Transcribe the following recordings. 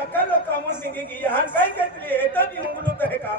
काका लोक कामून निघी की यहाँ काय घेतली येतात युंगलूत आहे का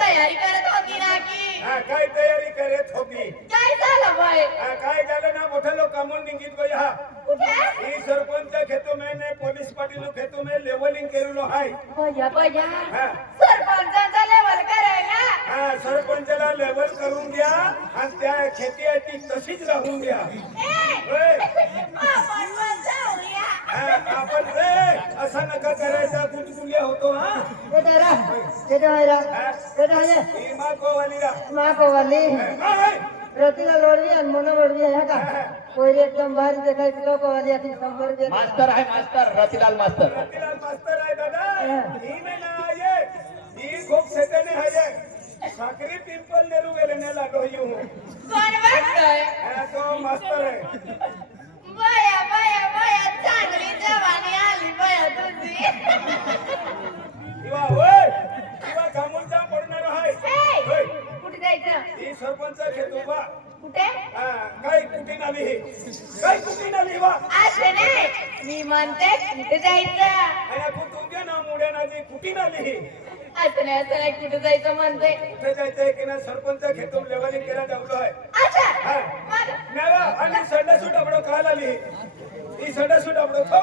तयारी करत होती ना की हा काय तयारी करत होती काय झालं बाय काय झालं ना मोठे लोक कामून निघित गो यहाँ कुठे ही सरपंच खेतो में ने पोलीस पाटील खेतो में लेवलिंग केलेलो आहे बया बया हा सरपंचाचा लेवल करायला हा सरपंचाला लेवल करून घ्या आणि त्या खेती आहे ती तशीच राहून घ्या होय. आपण पण जाऊया हा, आपण रे असा नका करायचा गुटगुल्या होतो हा इमा कोवालीरा रतिला लोडवी आणि मोनो लोडवी आहे का कोई एकदम भारी देखायची लोक वाली अति शंभर रुपये मास्तर आहे मास्तर रतिलाल मास्तर रतिलाल मास्तर आहे दादा ही नाही ना ये ही खूप सेटने आहे ये साखरी पिंपल नेरू गेले ने लाडो येऊ कोण वाटतंय हा तो मास्तर आहे बया बया बया चांगली जवानी आली बया तुझी किंवा होय किंवा कामूनचा पडणार आहे होय कुठे जायचं ही सरपंच घेतो बा कुठे हा काय कुठे आली ही काय कुठे आली बा असं नाही मी म्हणते कुठे जायचं आणि आपण तुमच्या ना मुड्या ना जी कुठे आली ही असं नाही कुठे जायचं म्हणते कुठे जायचंय की ना सरपंच घेतो लेवलिंग केला जावलो आहे अच्छा हा मग नेवा आणि संडासूट आपलं काल आली ही संडासूट आपलं तो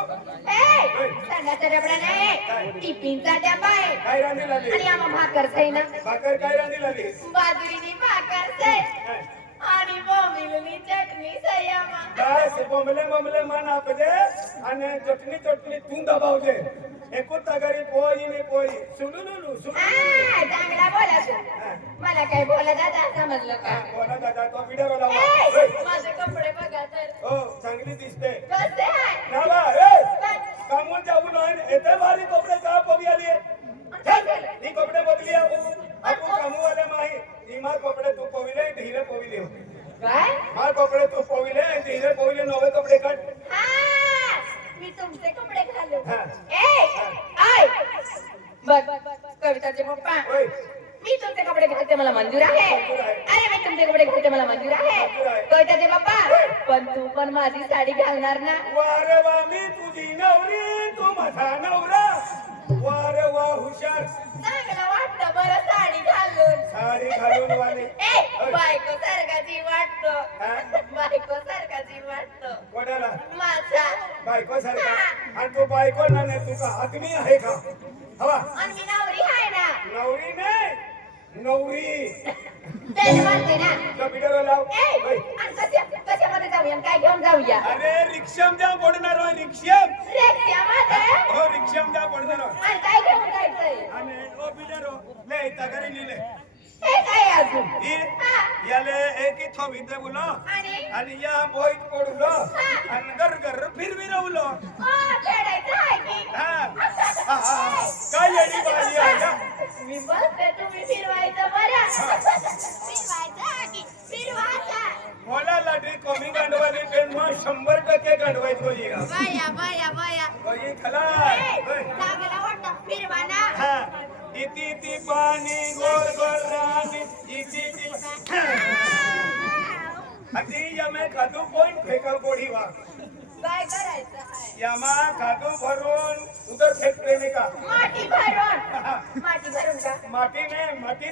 संडाचा डबडा नाही टिफिनचा डबा आहे काय रांधी लागली आणि आम्हा भाकर खाई ना भाकर काय रांधी लागली बाजरीनी भाकर खाई आणि बोंबिलनी चटणी खाई आम्हा बस बोंबले मान आपले आणि चटणी तू दबावले एकूण तगारी पोळी नाही पोळी सुलुलुलू चांगला बोला तू. मला काय बोला दादा समजलं का बोला दादा तो व्हिडिओ लावा माझे कपडे बघा तर हो चांगली दिसते कसे आहे नावा कामून जाऊ नाही येते भारी कपडे का पवी आली ही कपडे बदली आपण कामूवाले माही ही मा कपडे तू पविले धीरे पविले काय मा कपडे तू पविले धीरे पविले नवे कपडे काढ मी तुमचे कपडे घालू हा. आय बघ कविताचे पप्पा होय मी तुमचे कपडे घालते मला मंजूर आहे अरे मी तुमचे कपडे घालते मला मंजूर आहे कविताचे पप्पा पण तू पण माझी साडी घालणार ना वारे वा मी तुझी नवरी तू माझा नवरा वारे वा हुशार चांगलं वाटतं बरं साडी घालून साडी घालून वाले बायको सारखाची वाटतो हा? बायको सारखाची वाटतो कोणाला माझा बायको सारखा आणि तो बायको ना नाही तुका आदमी आहे का हवा आणि मी नवरी आहे ना नवरी नाही नवरी तेच म्हणते ना त्या व्हिडिओला लाव होय. आणि कशामध्ये जाऊया काय घेऊन जाऊया अरे रिक्षाम जा पडणार आहे रिक्षाम रेक्ष्यामध्ये हो रिक्षाम जा पडणार आहे. आणि काय घेऊन जायचंय आणि ओ बिचारो ले तगारी लिहिले हे काय अजून ही याले एक थो विद्या बोलो आणि या बोईत पडलो आणि घर फिरविरवलो खेळायचं आहे की काय येडी बाई आहे का मी बसते तुम्ही फिरवायचं बरं फिरवायचं की फिरवायचं मला लाटरी कमी गांडवाली ट्रेन मग 100% गांडवायचो येईल बाया बाया बाया बाई खला चांगला वाटतं फिरवाना हा इति ती पाणी गोर गोर राणी इति ती अति यमे खादू पॉइंट फेका गोडी वा काय करायचं आहे यमा खादू भरून उधर फेकते नाही का माती भरून का माटी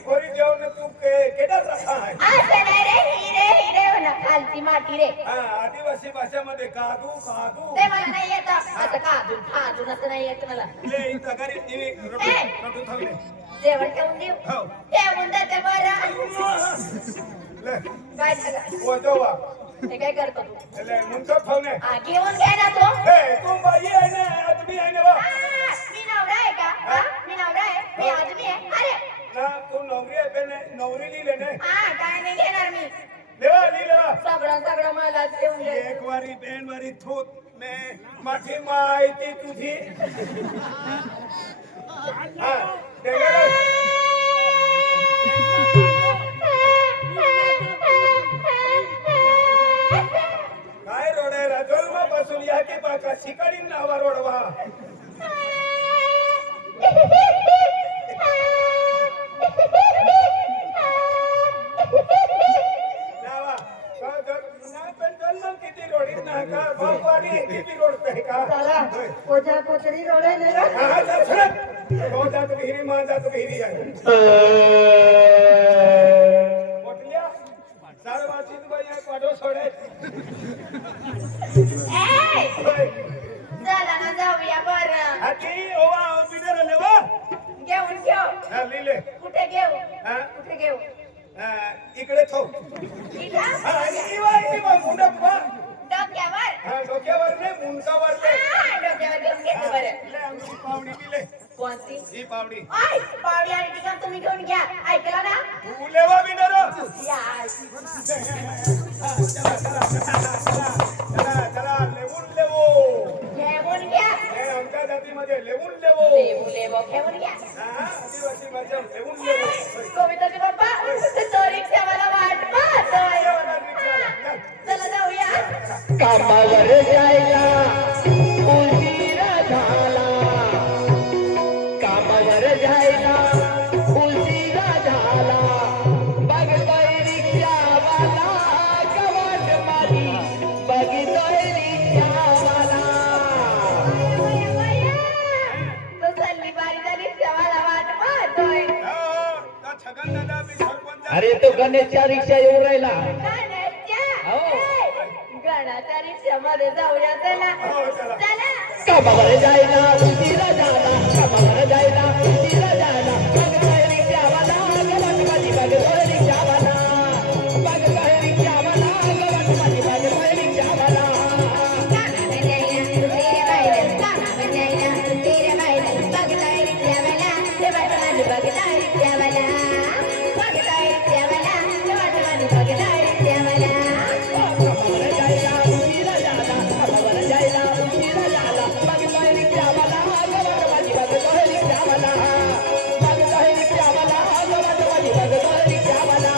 भरी जेवण तू केदार रखा आहे असं नाही रे हिरे हिरे हो ना खालची माती रे आदिवासी भाषेमध्ये कादू कादू ते मला नाही येत असं काजून खाजून असं नाही येत मला ले इथं घरी टीव्ही रटून थांबले जेवण ठेवून देऊ हो ठेवून देते बरं ले काय झालं ओजोवा हे काय करतो तू ले मुंडो ठेवणे घेऊन घे ना तू ए तू बाई आहे ना आदमी आहे ना बा मी नवरा आहे का मी नवरा आहे मी आदमी आहे अरे ना तू नवरी आहे पे नवरी लिहिले ने काय नाही घेणार मी लेवा लिहिलेवा सगळं मला ठेवून दे एक वारी बेन वारी थूत ने माझी माहिती तुझी हा देणार काय रोडे राजोलमा पासून या की पाका शिकाडी नावा रोडवा नावा ना पण जन्म किती रोडी ना का बापारी किती रोड पे का चला कोई रोजा कोतरी रोडे नाही का? हा चल सरक तो जातो हिरी मान जातो हिरी आहे पोटल्या चार वाशीत बाई आहे पाडो सोडे होय. चला ना जाऊया बरं. हाती ओवा बिडर लेवा घेऊन घेऊ. हा लिले कुठे घेऊ? हा कुठे घेऊ? इकडे ठेव इथं? हा इवा मुंडप्पा डोक्यावर? हा डोक्यावर नाही मुंडकावर ले हा, डोक्यावर घेऊन घेते बरं. ले आमची पावडी दिले कोणती? ही पावडी ओय, पावडी आणि ठिकाण तुम्ही घेऊन घ्या. ऐकला ना? तू लेवा बिडर या. चला लेवून लेवो घेऊन घ्या. हे आमच्या जातीमध्ये लेवून लेवो लेबू लेबू घेऊन घ्या. हा आदिवासी भाषा लेवून लेवो कविताचे पप्पा, तो रिक्षावाला वाट पाहतोय. चला जाऊया. कामावर जायला उशिरा झाला कामावर जायला उशिरा झाला बघतोय रिक्षावाला गवाट माझी बघतोय रिक्षावाला तो चालली बारीचा रिक्षावाला वाट पाहतोय. छगन दादा मी सरपंच अरे तो गणेशच्या रिक्षा येऊन राहिला गणाच्या? हो. गणाच्या रिक्षामध्ये जाऊया चला. हो, चला. चला. कामावर जायला उशिरा झाला कामावर जायला उशिरा झाला बघतोय रिक्षावाला गवाट माझी बघतोय रिक्षावाला बघतोय रिक्षावाला गवाट माझी बघतोय रिक्षावाला कामावर जायला उशिरा व्हायला. कामावर जायला उशिरा व्हायला. बघताय रिक्षावाला, ते वाटवानी बघताय रिक्षावाला. बघताय रिक्षावाला, ते वाटवानी बघताय रिक्षावाला. कामावर जायला उशिरा झाला कामावर जायला उशिरा झाला बघतोय रिक्षावाला गवाट माझी बघतोय रिक्षावाला बघतोय रिक्षावाला गवाट माझी बघतोय रिक्षावाला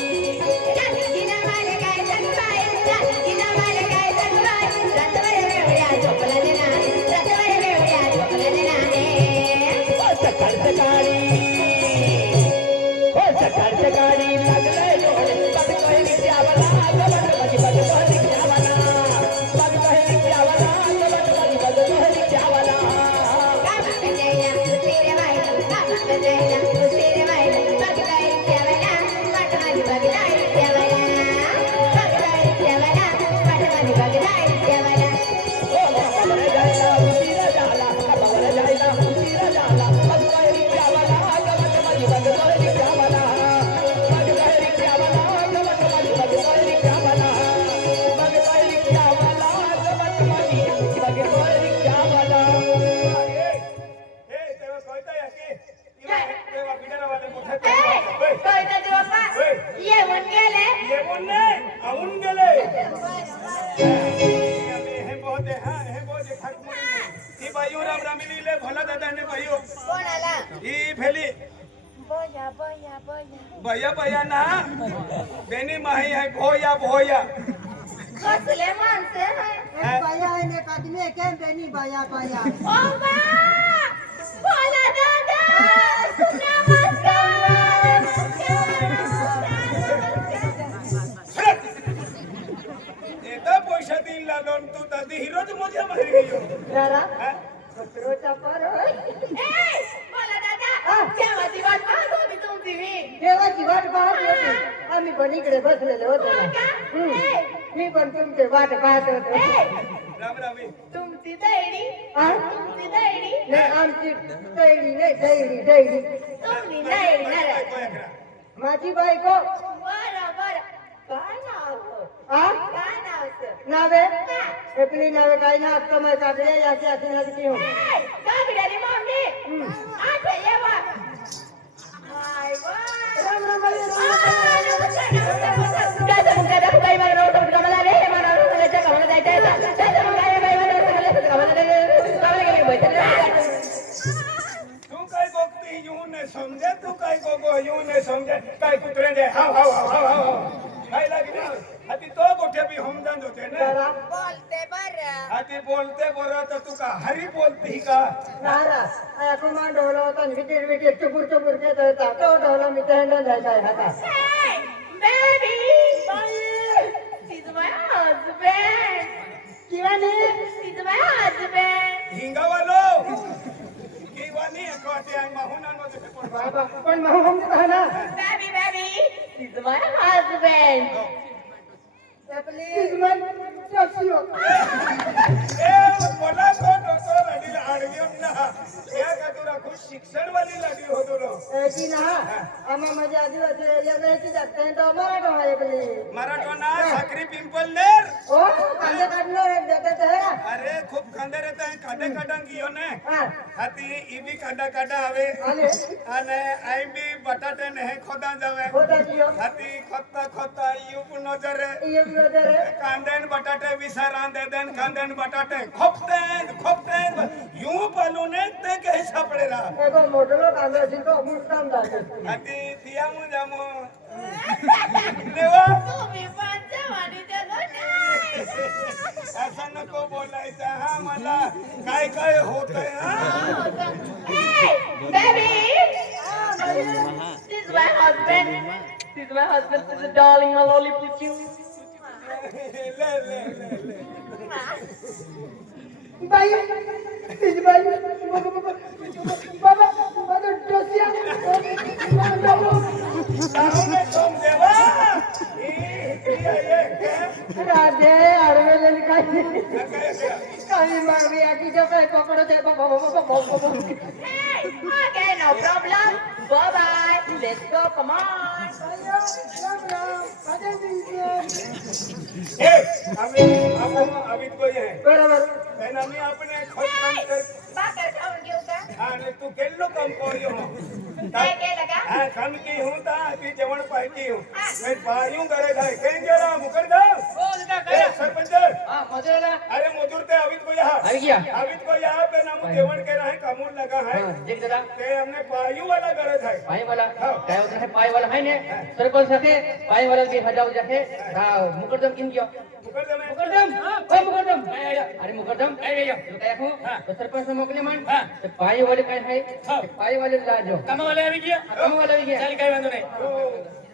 रात्रीला मला काय सांगबाय, रात्रीला मला काय सांगबाय. रात्रभर वेवड्या झोपला दे नाही, रात्रभर वेवड्या झोपला दे नाही. सकाळ सकाळी लागलंय डोळे बघतोय रिक्षावाला गवाट माझी बघतोय रिक्षावाला बघतोय रिक्षावाला गवाट माझी बघतोय रिक्षावाला कामावर जायला उशिरा व्हायला. कामावर जायला उशिरा व्हायला. बघताय रिक्षावाला, वाट माझी बघताय रिक्षावाला. बघताय रिक्षावाला, वाट माझी बघताय रिक्षावाला. कामावर जायला उशिरा झाला कामावर जायला उशिरा झाला बघतोय रिक्षावाला गवाट माझी बघतोय रिक्षावाला बघतोय रिक्षावाला गवाट माझी बघतोय रिक्षावाला बघतोय रिक्षावाला गवाट माझी बघतोय रिक्षावाला हे तेव्हा कळतंय की तेव्हा बिडरवाले मोठे कविताचे पप्पा येऊन गेले. येऊन नाही आऊन गेले हे बहुत हे बहुत ठाकमुरी ही बायू राम रामिनीले भला दादाने बायू कोणाला? ही फेली बोया बोया बोया. भैया भैया ना बेनी माही है भोया भोया कसले माणसे आहे. एक बाया आहे ना, एक आदमी आहे, केम बेनी बाया बाया. ओ बा! बोला दादा! नमस्कार! येता पैसा दिन लागून तू तर हिरोज मजा मारी गेलो जरा हा? कचरोचा पर होय. ए! बोला दादा! केव्हाची वाट पाहत होती तुमची मी. देवाची वाट पाहत होती. आम्ही पण इकडे बसलेलो होतो ना. मी पण तुमची वाट पाहत होतो. ए! राम रामी तुमची दैडी. हा? तुमची दैडी. नाही, आमची दैडी नाही, दैडी दैडी. तुम्ही दैडी ना रे. माझी बायको. बरं बरं. काय नाव? हा? काय नाव सर? नावे आपली नावे काही ना आता मैं काकडे याची अशी नसती हो. कागड्याली मम्मी. आठे ये बा. हाय वा. राम राम बाई, राम राम. नमस्कार, नमस्कार, नमस्कार. काय सांगू, काय दाखवू, काही मला नव्हतं, मला रे, मला नव्हतं, मला जायचं आहे. समजे तू काय गो येऊ नाही समजे काय कुत्रे दे हाव हाव हाव हाव हाव काय लागणार आधी तो गोठे बी हमदंद होते ना जरा बोलते बरं आधी बोलते बरं तर तू का हरी बोलती का नारा कुमान ढोला होता विटीर विटीर चुपूर चुपूर घेत होता तो ढोला मी तहंडा जायचा आता Hey, baby! He's my husband! किंवा नाही He's my husband! हिंगावालो किंवा नाही एकाटे आणि माहून आणवते पण बाबा पण मग हम ना Baby, baby! He's my husband! Please मन टॉक्सियो ए मला तो डॉक्टर लागली आडवी ना या का तुला खूप शिक्षण वाली लागली होतो रो ऐसी ना आम्हा माझे आदिवासी याची जागता है तो मराठा आहे प्लीज मराठवाडा साखरी पिंपलनेर ओ कांदे काढणार देतात है अरे खूप खांदे रहता है कांदे काढांग गियो ने हां हाती ई बी कांदा काढा हवे आले અને આઈ બી બટાટે ને ખોદા જાવે होता कियो હાથી ખોદતા ખોદતા યુ પણ નજરે ये नजर है કાંદે ને બટાટે વિસારા દે દેન કાંદે ને બટાટે ખોપતે યુ પાલું ને તે કે સાપડેલા एगो मोटलो कांदा छी तो मुस्कान जाते હાથી તિયામુ જામો લેવા तुम्ही पण जवानी त्याचं नाही! असं नको बोलायचं हा मला काय काय होतंय हा Hey, baby! This is my husband! This is my husband, this is darling, my lollipop you! ले बाई तिची बाई बाबा माझा डोसिया सामने तुम देवा ये राधे आडवेले काय काय काही मागणी आकीच्या काय पकडो ते बाबा Hey, okay, no problem! Bye-bye! Let's go, come on! ए आपण अमित कोई है बरोबर त्यांना मी આપણે ખોટ કામ કર भाकर खाऊन घेऊ का? आणि तू केल्लो काम કર્યો काय केलं का? હા કામ की હું તા ती जेवण पाहिजे હું मैं बायूं करे થાય કેમ જરા મુકર દો बोल का ए काय सरपंच हा मजेला अरे मजूर ते अमित को यहाँ આવી ગયા अमित को यहाँ पे नाम जेवण के रहे कामून लगा है देख जरा ते हमने बायू वाला करे થાય पाय वाला काय होत आहे पाय वाला आहे ने सरपंच साथे पाय वाला बी हजाव जाके हा मुकरदम किन गयो मुकर दे मैं मुकरदम ओय मुकरदम अरे मुकरदम काय गयो काय हो तो सरपंच ने मोकले मान ते पाय वाले काय आहे ते पाय वाले लाजो કામવાળા આવી ગયા काम वाला भी गया ચાલ કઈ વાંધો નહીં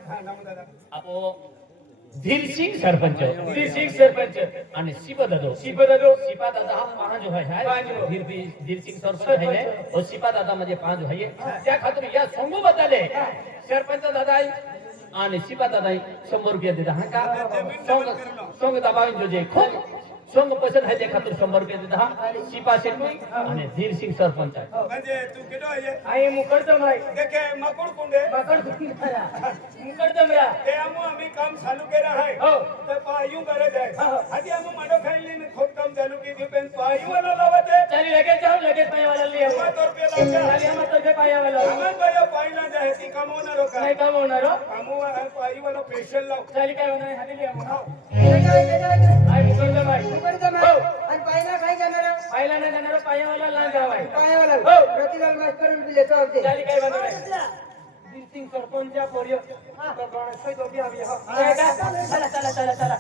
हाँ नाम दादा આપો ધીરસિંહ સરપંચ धीरसिंह सरपंच અને શિપા દાદો शिपा दादो શિપા દાદા હા પાંચ जो है पांच जो. धीरसिंह सरपंच है और શિપा દાદા म्हणजे पांच जो है त्या खातर या संगू बदले सरपंच दादा आणि શિપા દાદા 100 रुपया देता हा का जमीन सोंग जमीन कर लो. सोंग दबावीन जो जे खूप सोंग पसंत है त्या खातर 100 रुपया देता हा શિપा शेटुई आणि धीरसिंह सरपंच आहे म्हणजे तू केडो आहे आई मुकरदम आहे देखे मकुड़ कुंडे पकड कुठे खरा मुकरदम रा ते आमो आम्ही काम चालू केलं आहे हो तर पायू गरज आहे आधी आम्ही माडो खायली ने खूप काम चालू केली पण पायू वाला लावते चाली लगेच जाऊ लगेच पाय वाला लिया ₹100 लावते चाली हम तो पाय वाला आम्हाला बाया पायला जाय ती कमवणार हो काय काम होणार हो कामू पायू वाला स्पेशल लाव चाली काय होणार हाती लिया मुकरदम आय मुकरदम आहे आणि पायला काय जाणार पायला नाही जाणार पायावाला लांब जावाय पायावाला हो. प्रतिलाल मास्टर दिले तो होते चाली काय बनवाय धीरसिंह सरपंच पोरियो हा गणेश सहित उभी आवी हो चला चला चला चला